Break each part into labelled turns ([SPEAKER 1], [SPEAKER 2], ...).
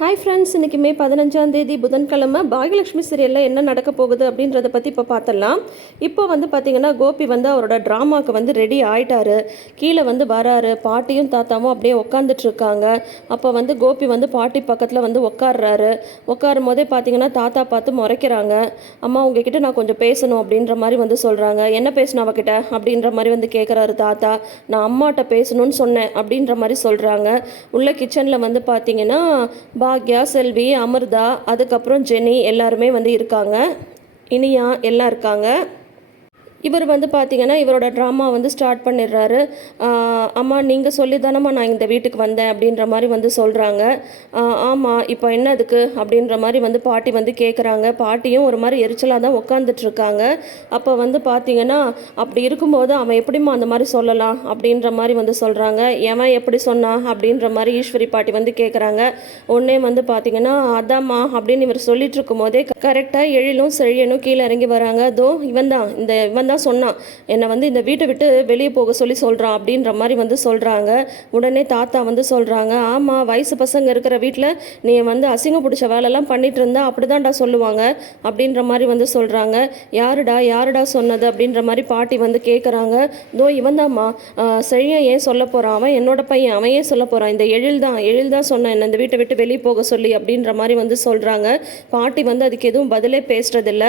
[SPEAKER 1] Hi friends இன்றைக்கி மே பதினஞ்சாம் தேதி புதன்கிழமை பாகியலட்சுமி சீரியலில் என்ன நடக்க போகுது அப்படின்றத பற்றி இப்போ பார்த்துடலாம். இப்போ வந்து பார்த்திங்கன்னா கோபி வந்து அவரோட ட்ராமாவுக்கு வந்து ரெடி ஆயிட்டாரு. கீழே வந்து வராரு. பாட்டியும் தாத்தாவும் அப்படியே உட்காந்துட்டுருக்காங்க அப்போ வந்து கோபி வந்து பாட்டி பக்கத்தில் வந்து உட்காடுறாரு உட்காரும் போதே பார்த்தீங்கன்னா தாத்தா பார்த்து முறைக்கிறாங்க. அம்மா உங்ககிட்ட நான் கொஞ்சம் பேசணும் அப்படின்ற மாதிரி வந்து சொல்கிறாங்க என்ன பேசணும் அவகிட்ட? அப்படின்ற மாதிரி வந்து கேட்குறாரு தாத்தா. நான் அம்மாட்ட பேசணும்னு சொன்னேன் அப்படின்ற மாதிரி சொல்கிறாங்க உள்ள கிச்சனில் வந்து பார்த்தீங்கன்னா பாக்யா செல்வி அமிர்தா அதுக்கப்புறம் ஜெனி எல்லாருமே வந்து இருக்காங்க. இனியா எல்லாம் இருக்காங்க. இவர் வந்து பார்த்தீங்கன்னா இவரோட ட்ராமா வந்து ஸ்டார்ட் பண்ணிடுறாரு. அம்மா நீங்கள் சொல்லி தானம்மா நான் இந்த வீட்டுக்கு வந்தேன் அப்படின்ற மாதிரி வந்து சொல்கிறாங்க ஆமாம் இப்போ என்ன அதுக்கு அப்படின்ற மாதிரி வந்து பாட்டி வந்து கேட்குறாங்க பாட்டியும் ஒரு மாதிரி எரிச்சலாக தான் உட்காந்துட்ருக்காங்க அப்போ வந்து பார்த்தீங்கன்னா அப்படி இருக்கும்போது அவன் எப்படிம்மா அந்த மாதிரி சொல்லலாம் அப்படின்ற மாதிரி வந்து சொல்கிறாங்க எவன் எப்படி சொன்னான் அப்படின்ற மாதிரி ஈஸ்வரி பாட்டி வந்து கேட்குறாங்க உடனே வந்து பார்த்தீங்கன்னா அதாம்மா அப்படின்னு இவர் சொல்லிட்டு இருக்கும்போதே கரெக்டாக எழிலும் செழியனும் கீழே இறங்கி வராங்க. அதோ இவன் தான் இந்த இவன் தான் சொன்னான். என்னை வந்து இந்த வீட்டை விட்டு வெளியே போக சொல்லி சொல்கிறான் அப்படின்ற மாதிரி வந்து சொல்கிறாங்க உடனே தாத்தா வந்து சொல்கிறாங்க ஆமாம் வயசு பசங்க இருக்கிற வீட்டில் நீ வந்து அசிங்கம் பிடிச்ச வேலைலாம் பண்ணிட்டு இருந்தா அப்படிதான்டா சொல்லுவாங்க அப்படின்ற மாதிரி வந்து சொல்கிறாங்க யாருடா யாருடா சொன்னது? அப்படின்ற மாதிரி பாட்டி வந்து கேட்குறாங்க தோ இவன் தான்மா. செழியன் ஏன் சொல்ல போகிறான் அவன் என்னோட பையன். அவன் ஏன் சொல்ல போகிறான் இந்த எழில் தான். எழில் தான் சொன்னேன் என்னை இந்த வீட்டை விட்டு வெளியே போக சொல்லி அப்படின்ற மாதிரி வந்து சொல்கிறாங்க பாட்டி வந்து அதுக்கு எதுவும் பதிலே பேசுறதில்ல.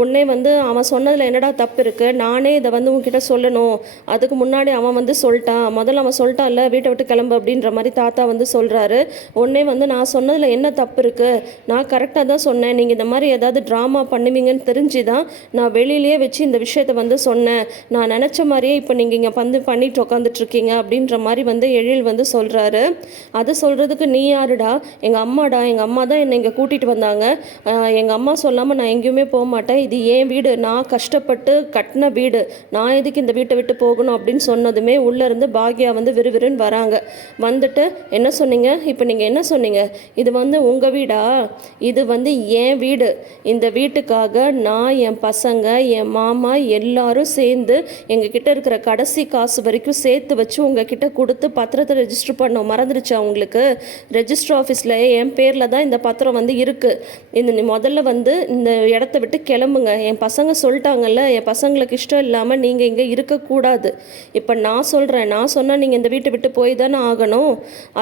[SPEAKER 1] உடனே வந்து அவன் சொன்னதில் என்னடா தப்பு இருக்குது நானே இதை வந்து உங்ககிட்ட சொல்லணும். அதுக்கு முன்னாடி அவன் வந்து சொல்லிட்டான். முதல்ல அவன் சொல்லிட்டான்ல வீட்டை விட்டு கிளம்பு அப்படின்ற மாதிரி தாத்தா வந்து சொல்கிறாரு உடனே வந்து நான் சொன்னதில் என்ன தப்பு இருக்குது நான் கரெக்டாக தான் சொன்னேன். நீங்கள் இந்த மாதிரி ஏதாவது ட்ராமா பண்ணுவீங்கன்னு தெரிஞ்சு தான் நான் வெளியிலேயே வச்சு இந்த விஷயத்த வந்து சொன்னேன். நான் நினச்ச மாதிரியே இப்போ நீங்கள் இங்கே வந்து பண்ணிட்டு உக்காந்துட்டுருக்கீங்க அப்படின்ற மாதிரி வந்து எழில் வந்து சொல்கிறாரு அது சொல்கிறதுக்கு நீ யாருடா? எங்கள் அம்மாடா? எங்கள் அம்மா தான் என்னை இங்கே கூட்டிகிட்டு வந்தாங்க. எங்கள் அம்மா சொல்லாமல் நான் எங்கேயுமே போக மாட்டேன். இது ஏன் வீடு. நான் கஷ்டப்பட்டு கட் கட்டின வீடு. நான் எதுக்கு இந்த வீட்டை விட்டு போகணும் அப்படின்னு சொன்னதுமே உள்ளேருந்து பாக்யா வந்து விறுவிறுன்னு வராங்க. வந்துட்டு என்ன சொன்னீங்க? இப்போ நீங்கள் என்ன சொன்னீங்க? இது வந்து உங்கள் வீடா? இது வந்து என் வீடு. இந்த வீட்டுக்காக நான் என் பசங்க என் மாமா எல்லாரும் சேர்ந்து எங்ககிட்ட இருக்கிற கடைசி காசு வரைக்கும் சேர்த்து வச்சு உங்ககிட்ட கொடுத்து பத்திரத்தை ரெஜிஸ்டர் பண்ணோம். மறந்துடுச்சா உங்களுக்கு? ரெஜிஸ்டர் ஆஃபீஸில் என் பேரில் தான் இந்த பத்திரம் வந்து இருக்குது இந்த நீ முதல்ல வந்து இந்த இடத்த விட்டு கிளம்புங்க. என் பசங்க சொல்லிட்டாங்கல்ல என் உங்களுக்கு இஷ்டம் இல்லாமல் நீங்கள் இங்கே இருக்கக்கூடாது. இப்போ நான் சொல்கிறேன் நான் சொன்னால் நீங்கள் இந்த வீட்டை விட்டு போய் தானே ஆகணும்.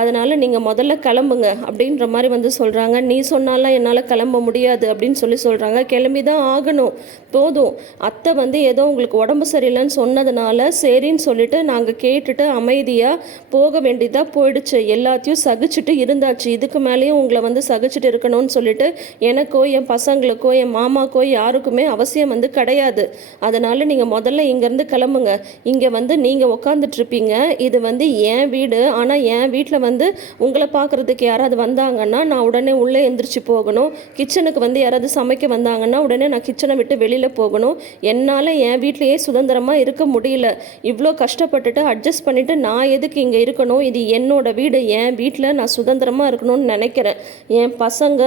[SPEAKER 1] அதனால் நீங்கள் முதல்ல கிளம்புங்க அப்படின்ற மாதிரி வந்து சொல்கிறாங்க நீ சொன்னாலாம் என்னால் கிளம்ப முடியாது அப்படின்னு சொல்லி சொல்கிறாங்க கிளம்பி தான் ஆகணும். போதும். அத்தை வந்து ஏதோ உங்களுக்கு உடம்பு சரியில்லைன்னு சொன்னதுனால சரின்னு சொல்லிட்டு நாங்கள் கேட்டுட்டு அமைதியாக போக வேண்டியதாக போயிடுச்சு. எல்லாத்தையும் சகிச்சுட்டு இருந்தாச்சு. இதுக்கு மேலேயும் உங்களை வந்து சகிச்சுட்டு இருக்கணும்னு சொல்லிட்டு எனக்கோ என் பசங்களுக்கோ என் மாமாக்கோ யாருக்குமே அவசியம் வந்து கிடையாது. அதனால் நீங்கள் முதல்ல இங்கேருந்து கிளம்புங்க. இங்கே வந்து நீங்கள் உட்காந்துட்டு இருப்பீங்க இது வந்து என் வீடு. ஆனால் என் வீட்டில் வந்து உங்களை பார்க்குறதுக்கு யாராவது வந்தாங்கன்னா நான் உடனே உள்ளே எந்திரிச்சு போகணும். கிச்சனுக்கு வந்து யாராவது சமைக்க வந்தாங்கன்னா உடனே நான் கிச்சனை விட்டு வெளியில் போகணும். என்னால் என் வீட்லேயே சுதந்திரமாக இருக்க முடியல. இவ்வளோ கஷ்டப்பட்டுட்டு அட்ஜஸ்ட் பண்ணிவிட்டு நான் எதுக்கு இங்கே இருக்கணும்? இது என்னோட வீடு. என் வீட்டில் நான் சுதந்திரமாக இருக்கணும்னு நினைக்கிறேன். என் பசங்க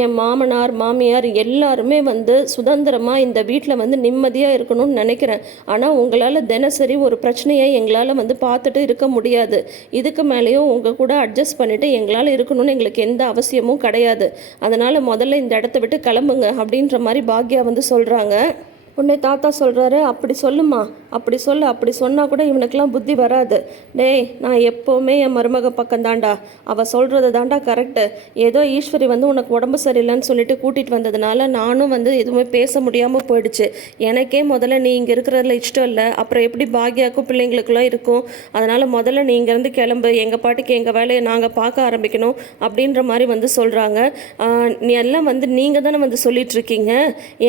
[SPEAKER 1] என் மாமனார் மாமியார் எல்லாருமே வந்து சுதந்திரமாக இந்த வீட்டில் வந்து நிம்மதியாக இருக்கணும். பண்ணணும்னு நினைக்கிறேன். ஆனால் உங்களால் தினசரி ஒரு பிரச்சனையை எங்களால் வந்து பார்த்துட்டு இருக்க முடியாது. இதுக்கு மேலேயும் உங்கள் கூட அட்ஜஸ்ட் பண்ணிவிட்டு எங்களால் இருக்கணும்னு எங்களுக்கு எந்த அவசியமும் கிடையாது. அதனால் முதல்ல இந்த இடத்த விட்டு கிளம்புங்க அப்படின்ற மாதிரி பாக்யா வந்து சொல்கிறாங்க உன்னை தாத்தா சொல்கிறாரு அப்படி சொல்லுமா? அப்படி சொல்லு அப்படி சொன்னால் கூட இவனுக்கெல்லாம் புத்தி வராது. டேய் நான் எப்போவுமே என் மருமக பக்கம் தாண்டா அவள் சொல்கிறது தாண்டா கரெக்டு ஏதோ ஈஸ்வரி வந்து உனக்கு உடம்பு சரியில்லைன்னு சொல்லிட்டு கூட்டிகிட்டு வந்ததுனால நானும் வந்து எதுவுமே பேச முடியாமல் போயிடுச்சு. எனக்கே முதல்ல நீ இங்கே இருக்கிறதுல இஷ்டம் இல்லை. அப்புறம் எப்படி பாக்யாக்கும் பிள்ளைங்களுக்குலாம் இருக்கும். அதனால் முதல்ல நீ இங்கேருந்து கிளம்பு. எங்கள் பாட்டுக்கு எங்கள் வேலையை நாங்கள் பார்க்க ஆரம்பிக்கணும் அப்படின்ற மாதிரி வந்து சொல்கிறாங்க நீ எல்லாம் வந்து நீங்கள் தானே வந்து சொல்லிகிட்ருக்கீங்க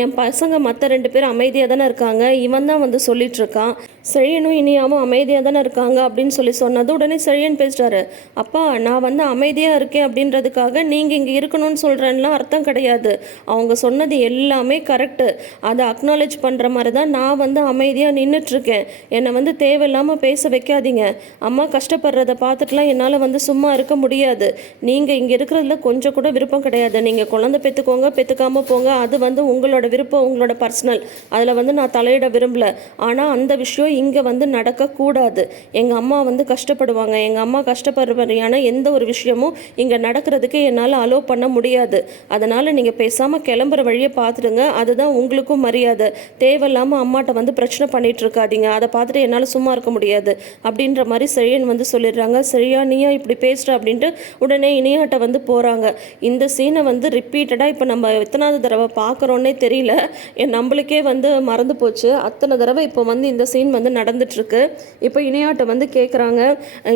[SPEAKER 1] என் பசங்க மற்ற ரெண்டு பேரும் அமைதியாக தானே இருக்காங்க. இவன் தான் வந்து சொல்லிட்டு இருக்கான். செழியனும் இனியாவும் அமைதியாக தானே இருக்காங்க அப்படின்னு சொல்லி சொன்னது உடனே செழியன் பேசுகிறாரு அப்பா நான் வந்து அமைதியாக இருக்கேன் அப்படின்றதுக்காக நீங்கள் இங்கே இருக்கணும்னு சொல்கிறேன்லாம் அர்த்தம் கிடையாது. அவங்க சொன்னது எல்லாமே கரெக்டு அதை அக்னாலேஜ் பண்ணுற மாதிரி தான் நான் வந்து அமைதியாக நின்றுட்டுருக்கேன் என்னை வந்து தேவையில்லாமல் பேச வைக்காதீங்க. அம்மா கஷ்டப்படுறத பார்த்துட்டுலாம் என்னால் வந்து சும்மா இருக்க முடியாது. நீங்கள் இங்கே இருக்கிறதுல கொஞ்சம் கூட விருப்பம் கிடையாது. நீங்கள் குழந்தை பெற்றுக்கோங்க பெற்றுக்காமல் போங்க. அது வந்து உங்களோட விருப்பம் உங்களோட பர்சனல் அதில் வந்து நான் தலையிட விரும்பல. ஆனால் அந்த விஷயம் இங்கே வந்து நடக்கக்கூடாது. எங்கள் அம்மா வந்து கஷ்டப்படுவாங்க. எங்கள் அம்மா கஷ்டப்படுறவையான எந்த ஒரு விஷயமும் இங்கே நடக்கிறதுக்கு என்னால் அலோவ் பண்ண முடியாது. அதனால் நீங்கள் பேசாமல் கிளம்புற வழியை பார்த்துடுங்க. அதுதான் உங்களுக்கும் மரியாதை. தேவையில்லாமல் அம்மாட்ட வந்து பிரச்சனை பண்ணிகிட்டு இருக்காதீங்க அதை பார்த்துட்டு என்னால் சும்மா இருக்க முடியாது. அப்படின்ற மாதிரி செழியன் வந்து சொல்லிடுறாங்க. சரியா நீயா இப்படி பேசுகிற அப்படின்ட்டு உடனே இனியாட்ட வந்து போகிறாங்க இந்த சீனை வந்து ரிப்பீட்டடாக இப்போ நம்ம எத்தனாவது தடவை பார்க்குறோன்னே தெரியல. என் நம்மளுக்கே வந்து மறந்து போச்சு. அத்தனை தடவை இப்போ வந்து இந்த சீன் வந்து வந்து நடந்துட்டுருக்கு. இப்போ இனியாட்ட வந்து கேட்குறாங்க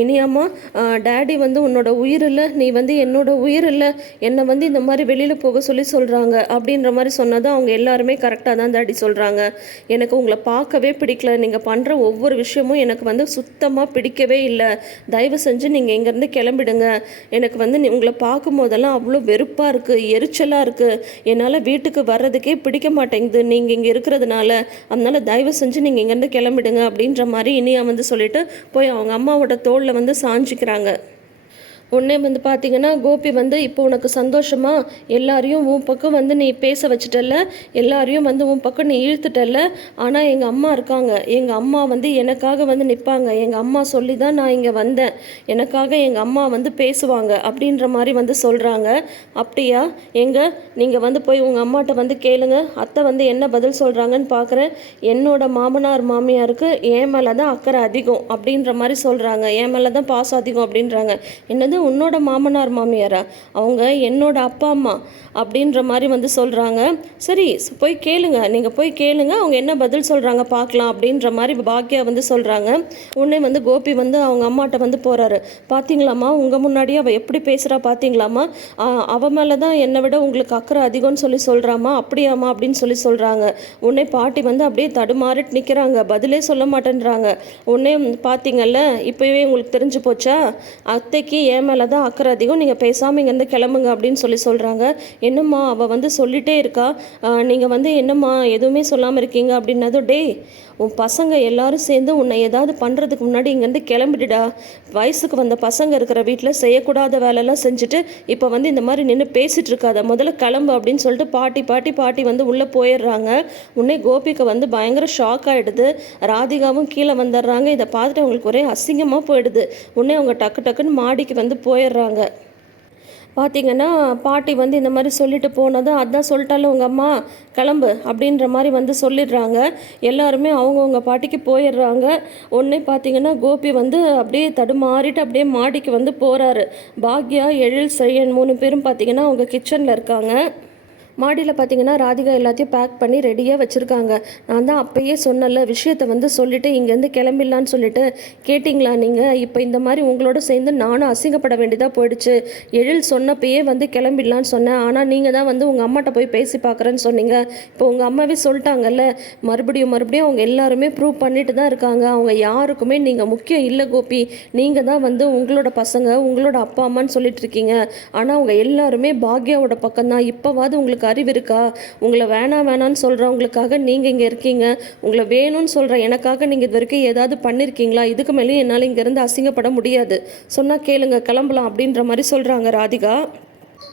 [SPEAKER 1] இனியாமா டேடி வந்து உன்னோட உயிர் இல்லை நீ வந்து என்னோட உயிர் இல்லை என்னை வந்து இந்த மாதிரி வெளியில் போக சொல்லி சொல்கிறாங்க அப்படின்ற மாதிரி சொன்னதும் அவங்க எல்லாருமே கரெக்டாக தான் டேடி சொல்கிறாங்க எனக்கு உங்களை பார்க்கவே பிடிக்கல நீங்கள் பண்ணுற ஒவ்வொரு விஷயமும் எனக்கு வந்து சுத்தமாக பிடிக்கவே இல்லை. தயவு செஞ்சு நீங்கள் இங்கேருந்து கிளம்பிடுங்க. எனக்கு வந்து நீ- உங்களை பார்க்கும் போதெல்லாம் அவ்வளோ வெறுப்பாக இருக்குது எரிச்சலாக இருக்குது என்னால் வீட்டுக்கு வர்றதுக்கே பிடிக்க மாட்டேங்குது நீங்கள் இங்கே இருக்கிறதுனால. அதனால் தயவு செஞ்சு நீங்கள் இங்கேருந்து கிளம்பிடுங்க. அப்படின்ற மாதிரி இனியா வந்து சொல்லிட்டு போய் அவங்க அம்மாவோட தோளில் வந்து சாஞ்சிக்கிறாங்க. உடனே வந்து பார்த்தீங்கன்னா கோபி வந்து இப்போ உனக்கு சந்தோஷமா எல்லாரையும் உன் பக்கம் வந்து நீ பேச வச்சுட்டல்ல எல்லாரையும் வந்து உன் பக்கம் நீ இழுத்துட்டல ஆனால் எங்கள் அம்மா இருக்காங்க. எங்கள் அம்மா வந்து எனக்காக வந்து நிற்பாங்க எங்கள் அம்மா சொல்லி தான் நான் இங்கே வந்தேன். எனக்காக எங்கள் அம்மா வந்து பேசுவாங்க அப்படின்ற மாதிரி வந்து சொல்கிறாங்க அப்படியா? எங்க? நீங்கள் வந்து போய் உங்கள் அம்மாட்ட வந்து கேளுங்க. அத்தை வந்து என்ன பதில் சொல்கிறாங்கன்னு பார்க்குறேன் என்னோட மாமனார் மாமியாருக்கு ஏன் மேலே தான் அக்கறை அதிகம் அப்படின்ற மாதிரி சொல்கிறாங்க என் மேலே தான் பாசம் அதிகம் அப்படின்றாங்க. என்னது உன்னோட மாமனார் மாமியாரா? அவங்க என்னோட அப்பா அம்மா அப்படின்ற மாதிரி வந்து சொல்கிறாங்க சரி போய் கேளுங்க. நீங்கள் போய் கேளுங்க. அவங்க என்ன பதில் சொல்கிறாங்க பார்க்கலாம் அப்படின்ற மாதிரி பாக்கியா வந்து சொல்கிறாங்க உடனே வந்து கோபி வந்து அவங்க அம்மாட்ட வந்து போகிறாரு பார்த்தீங்களாம்மா உங்கள் முன்னாடி அவள் எப்படி பேசுகிறா பார்த்தீங்களாம்மா ஆ, அவ மேலே தான் என்னை விட உங்களுக்கு அக்கறை அதிகம்னு சொல்லி சொல்கிறாமா அப்படியாம்மா அப்படின்னு சொல்லி சொல்கிறாங்க உடனே பாட்டி வந்து அப்படியே தடுமாறிட்டு நிற்கிறாங்க பதிலே சொல்ல மாட்டேன்றாங்க. உடனே பார்த்தீங்கல்ல இப்போவே உங்களுக்கு தெரிஞ்சு போச்சா? அத்தைக்கு என் மேலே தான் அக்கறை அதிகம். நீங்கள் பேசாமல் இங்கேருந்து கிளம்புங்க அப்படின்னு சொல்லி சொல்கிறாங்க என்னம்மா அவள் வந்து சொல்லிட்டே இருக்கா. நீங்கள் வந்து என்னம்மா எதுவுமே சொல்லாமல் இருக்கீங்க அப்படின்னதும் டேய் உன் பசங்க எல்லாரும் சேர்ந்து உன்னை ஏதாவது பண்ணுறதுக்கு முன்னாடி இங்கேருந்து கிளம்பிடுடா. வயசுக்கு வந்த பசங்க இருக்கிற வீட்டில் செய்யக்கூடாத வேலையெல்லாம் செஞ்சுட்டு இப்போ வந்து இந்த மாதிரி நின்று பேசிகிட்டு இருக்காத. முதல்ல கிளம்பு அப்படின்னு சொல்லிட்டு பாட்டி பாட்டி பாட்டி வந்து உள்ளே போயிடுறாங்க. உன்னே கோபிக்கு வந்து பயங்கர ஷாக் ஆகிடுது ராதிகாவும் கீழே வந்துடுறாங்க. இதை பார்த்துட்டு அவங்களுக்கு ஒரே அசிங்கமாக போயிடுது. உடனே அவங்க டக்கு டக்குன்னு மாடிக்கு வந்து போயிடுறாங்க. பார்த்தீங்கன்னா பாட்டி வந்து இந்த மாதிரி சொல்லிட்டு போனதும் அதான் சொல்லிட்டாலும் உங்கள் அம்மா கிளம்பு அப்படின்ற மாதிரி வந்து சொல்லிடுறாங்க. எல்லாருமே அவங்கவுங்க பாட்டிக்கு போயிடுறாங்க. ஒன்றே பார்த்தீங்கன்னா கோபி வந்து அப்படியே தடுமாறிட்டு அப்படியே மாடிக்கு வந்து போகிறாரு பாக்யா எழில் செழியன் மூணு பேரும் பார்த்தீங்கன்னா அவங்க கிச்சனில் இருக்காங்க. மாடியில் பார்த்தீங்கன்னா ராதிகா எல்லாத்தையும் பேக் பண்ணி ரெடியாக வச்சுருக்காங்க. நான் தான் அப்பயே சொன்னல விஷயத்தை வந்து சொல்லிவிட்டு இங்கேருந்து கிளம்பிடலான்னு சொல்லிட்டு. கேட்டிங்களா நீங்கள் இப்போ இந்த மாதிரி உங்களோட சேர்ந்து நானும் அசிங்கப்பட வேண்டியதாக போயிடுச்சு. எழில் சொன்னப்பயே வந்து கிளம்பிடலான்னு சொன்னேன். ஆனால் நீங்கள் தான் வந்து உங்கள் அம்மாட்ட போய் பேசி பார்க்குறேன்னு சொன்னீங்க. இப்போ உங்கள் அம்மாவே சொல்லிட்டாங்கல்ல மறுபடியும் மறுபடியும் அவங்க எல்லாருமே ப்ரூவ் பண்ணிட்டு தான் இருக்காங்க. அவங்க யாருக்குமே நீங்கள் முக்கியம் இல்லை கோபி. நீங்கள் தான் வந்து உங்களோட பசங்க உங்களோட அப்பா அம்மான்னு சொல்லிட்டு இருக்கீங்க. ஆனால் அவங்க எல்லாருமே பாக்யாவோட பக்கம் தான் இப்போவாது உங்களுக்கு அறிவு இருக்கா? உங்களை வேணாம் வேணான்னு சொல்கிறவங்களுக்காக நீங்கள் இங்கே இருக்கீங்க. உங்களை வேணும்னு சொல்கிற எனக்காக நீங்கள் இது வரைக்கும் ஏதாவது பண்ணியிருக்கீங்களா இதுக்கு மேலேயும் என்னால் இங்கேருந்து அசிங்கப்பட முடியாது. சொன்னால் கேளுங்க கிளம்பலாம் அப்படின்ற மாதிரி சொல்கிறாங்க ராதிகா.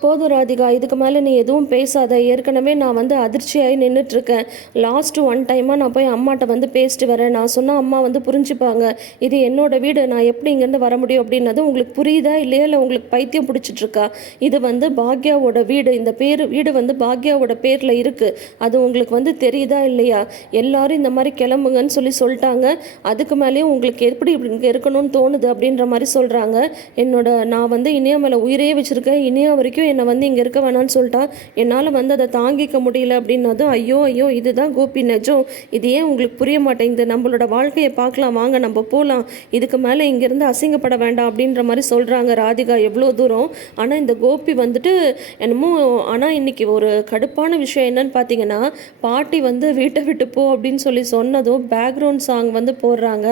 [SPEAKER 1] போதும் ராதிகா. இதுக்கு மேலே நீ எதுவும் பேசாத. ஏற்கனவே நான் வந்து அதிர்ச்சியாகி நின்றுட்டுருக்கேன் லாஸ்ட் ஒன் டைமாக நான் போய் அம்மாட்ட வந்து பேசிட்டு வரேன். நான் சொன்னால் அம்மா வந்து புரிஞ்சுப்பாங்க. இது என்னோட வீடு. நான் எப்படி இங்கேருந்து வர முடியும் அப்படின்னது உங்களுக்கு புரியுதா இல்லையா? இல்லை உங்களுக்கு பைத்தியம் பிடிச்சிட்ருக்கா? இது வந்து பாக்யாவோட வீடு. இந்த பேர் வீடு வந்து பாக்யாவோட பேரில் இருக்குது அது உங்களுக்கு வந்து தெரியுதா இல்லையா? எல்லாரும் இந்த மாதிரி கிளம்புங்கன்னு சொல்லி சொல்லிட்டாங்க. அதுக்கு மேலேயும் உங்களுக்கு எப்படி இப்படி இங்கே இருக்கணும்னு தோணுது அப்படின்ற மாதிரி சொல்கிறாங்க என்னோட நான் வந்து இனியா மேலே உயிரையே வச்சுருக்கேன். இனியா வரைக்கும் என்னை வந்து இங்கே இருக்க வேணாம்னு சொல்லிட்டா என்னால் வந்து அதை தாங்கிக்க முடியல அப்படின்னதும் ஐயோ ஐயோ இதுதான் கோபி நெஜம். இது ஏன் உங்களுக்கு புரிய மாட்டேங்குது? நம்மளோட வாழ்க்கையை பார்க்கலாம் வாங்க நம்ம போகலாம் இதுக்கு மேலே இங்கேருந்து அசிங்கப்பட வேண்டாம் அப்படின்ற மாதிரி சொல்கிறாங்க ராதிகா எவ்வளோ தூரம். ஆனால் இந்த கோபி வந்துட்டு என்னமோ ஆனால் இன்னைக்கு ஒரு கடுப்பான விஷயம் என்னன்னு பார்த்தீங்கன்னா பாட்டி வந்து வீட்டை விட்டு போ அப்படின்னு சொல்லி சொன்னதும் பேக்ரவுண்ட் சாங் வந்து போடுறாங்க.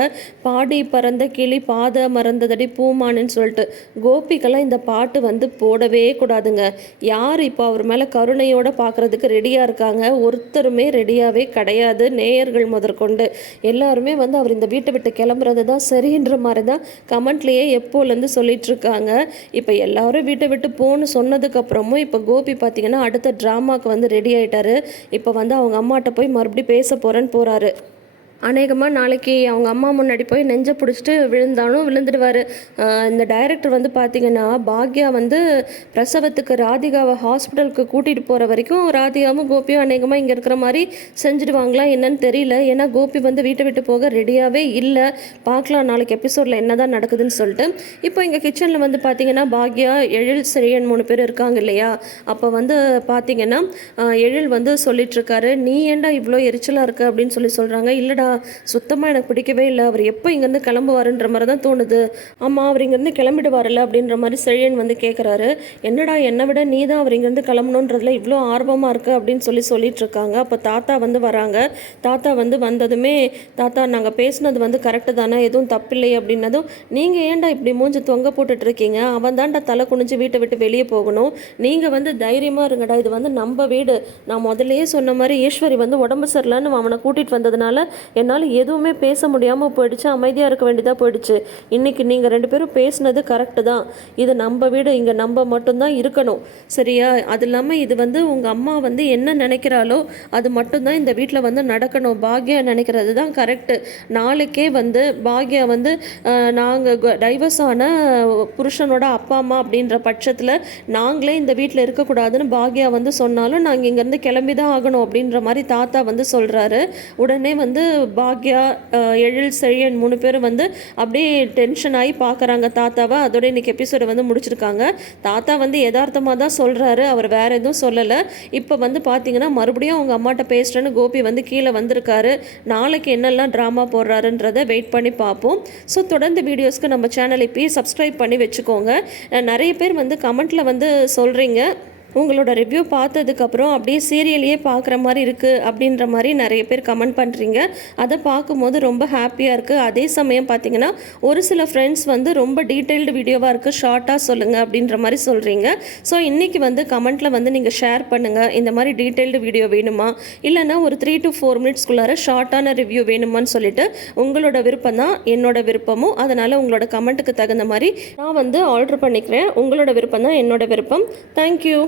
[SPEAKER 1] பாடி பறந்த கிளி பாத மறந்ததடி பூமானுன்னு சொல்லிட்டு. கோபிக்கெல்லாம் இந்த பாட்டு வந்து போடவே கூடாதுங்க. யார் இப்போ அவர் மேலே கருணையோடு பார்க்குறதுக்கு ரெடியாக இருக்காங்க? ஒருத்தருமே ரெடியாகவே கிடையாது. நேயர்கள் முதற்கொண்டு எல்லாருமே வந்து அவர் இந்த வீட்டை விட்டு கிளம்புறது தான் சரின்ற மாதிரி தான் கமெண்ட்லேயே எப்போலேருந்து சொல்லிகிட்ருக்காங்க இப்போ எல்லாரும் வீட்டை விட்டு போன்னு சொன்னதுக்கப்புறமும் இப்போ கோபி பார்த்தீங்கன்னா அடுத்த ட்ராமாவுக்கு வந்து ரெடி ஆகிட்டாரு இப்போ வந்து அவங்க அம்மாட்ட போய் மறுபடியும் பேச போகிறேன்னு போகிறாரு அநேகமாக நாளைக்கு அவங்க அம்மா முன்னாடி போய் நெஞ்சை பிடிச்சிட்டு விழுந்தாலும் விழுந்துடுவார். இந்த டைரக்டர் வந்து பார்த்தீங்கன்னா பாக்யா வந்து பிரசவத்துக்கு ராதிகாவை ஹாஸ்பிட்டலுக்கு கூட்டிகிட்டு போகிற வரைக்கும் ராதிகாவும் கோபியும் அநேகமாக இங்கே இருக்கிற மாதிரி செஞ்சுடுவாங்களா என்னன்னு தெரியல. ஏன்னா கோபி வந்து வீட்டை விட்டு போக ரெடியாகவே இல்லை. பார்க்கலாம் நாளைக்கு எபிசோடில் என்ன தான் நடக்குதுன்னு சொல்லிட்டு. இப்போ இங்கே கிச்சனில் வந்து பார்த்தீங்கன்னா பாக்யா எழில் சிறியன் மூணு பேர் இருக்காங்க இல்லையா? அப்போ வந்து பார்த்தீங்கன்னா எழில் வந்து சொல்லிட்டுருக்காரு நீ ஏன்டா இவ்வளோ எரிச்சலாக இருக்க? அப்படின்னு சொல்லி சொல்கிறாங்க இல்லைடா சுத்தமாக எனக்கு பிடிக்கவே இல்லை. அவர் எப்போ இங்கேருந்து கிளம்புவாருன்ற மாதிரி தான் தோணுது. ஆமாம் அவர் இங்கேருந்து கிளம்பிடுவார்ல அப்படின்ற மாதிரி செழியன் வந்து கேட்குறாரு என்னடா என்னை விட நீ தான் அவர் இங்கேருந்து கிளம்பணுன்றதுல இவ்வளோ ஆர்வமாக இருக்கு அப்படின்னு சொல்லி சொல்லிட்டு இருக்காங்க. அப்போ தாத்தா வந்து வராங்க. தாத்தா வந்து வந்ததுமே தாத்தா நாங்கள் பேசுனது வந்து கரெக்டு தானே எதுவும் தப்பில்லை அப்படின்னதும் நீங்கள் ஏன்டா இப்படி மூஞ்சி தொங்க போட்டுட்டு இருக்கீங்க? அவன் தான்டா தலை குனிஞ்சு வீட்டை விட்டு வெளியே போகணும். நீங்கள் வந்து தைரியமாக இருங்கடா. இது வந்து நம்ம வீடு. நான் முதல்லயே சொன்ன மாதிரி ஈஸ்வரி வந்து உடம்பு சரியில்லைன்னு அவனை கூட்டிகிட்டு வந்ததுனால என்னால் எதுவுமே பேச முடியாமல் போயிடுச்சு. அமைதியாக இருக்க வேண்டியதாக போயிடுச்சு. இன்றைக்கி நீங்கள் ரெண்டு பேரும் பேசுனது கரெக்டு தான். இது நம்ம வீடு இங்கே நம்ம மட்டும்தான் இருக்கணும். சரியா? அது இல்லாமல் இது வந்து உங்கள் அம்மா வந்து என்ன நினைக்கிறாளோ அது மட்டும்தான் இந்த வீட்டில் வந்து நடக்கணும். பாக்யா நினைக்கிறது தான் கரெக்டு நாளைக்கே வந்து பாக்யா வந்து நாங்கள் டைவர்ஸ் ஆன புருஷனோட அப்பா அம்மா அப்படின்ற பட்சத்தில் நாங்களே இந்த வீட்டில் இருக்கக்கூடாதுன்னு பாக்யா வந்து சொன்னாலும் நாங்கள் இங்கேருந்து கிளம்பி தான் ஆகணும் அப்படின்ற மாதிரி தாத்தா வந்து சொல்கிறாரு உடனே வந்து பாக்யா எழில் செழியன் மூணு பேரும் வந்து அப்படியே டென்ஷன் ஆகி பார்க்குறாங்க தாத்தாவை அதோட இன்னைக்கு எபிசோடை வந்து முடிச்சிருக்காங்க. தாத்தா வந்து யதார்த்தமாக தான் சொல்கிறாரு அவர் வேற எதுவும் சொல்லலை. இப்போ வந்து பார்த்தீங்கன்னா மறுபடியும் அவங்க அம்மாட்ட பேசுகிறேன்னு கோபி வந்து கீழே வந்திருக்காரு. நாளைக்கு என்னெல்லாம் ட்ராமா போடுறாருன்றதை வெயிட் பண்ணி பார்ப்போம் ஸோ தொடர்ந்து வீடியோஸ்க்கு நம்ம சேனலை இப்போயே சப்ஸ்கிரைப் பண்ணி வச்சுக்கோங்க. நிறைய பேர் வந்து கமெண்ட்டில் வந்து சொல்கிறீங்க உங்களோட ரிவ்யூ பார்த்ததுக்கப்புறம் அப்படியே சீரியலையே பார்க்குற மாதிரி இருக்குது அப்படின்ற மாதிரி நிறைய பேர் கமெண்ட் பண்ணுறீங்க அதை பார்க்கும்போது ரொம்ப ஹாப்பியாக இருக்குது அதே சமயம் பார்த்தீங்கன்னா ஒரு சில ஃப்ரெண்ட்ஸ் வந்து ரொம்ப டீட்டெயில்டு வீடியோவாக இருக்குது ஷார்ட்டாக சொல்லுங்கள் அப்படின்ற மாதிரி சொல்கிறீங்க ஸோ இன்றைக்கி வந்து கமெண்ட்டில் வந்து நீங்கள் ஷேர் பண்ணுங்கள் இந்த மாதிரி டீட்டெயில்டு வீடியோ வேணுமா? இல்லைன்னா ஒரு த்ரீ டு ஃபோர் மினிட்ஸ்க்குள்ளார ஷார்ட்டான ரிவ்யூ வேணுமான்னு சொல்லிட்டு உங்களோட விருப்பம் தான் என்னோட விருப்பமும். அதனால் உங்களோட கமெண்ட்டுக்கு தகுந்த மாதிரி நான் வந்து ஆர்டர் பண்ணிக்கிறேன். உங்களோட விருப்பம் தான் என்னோட விருப்பம். தேங்க்யூ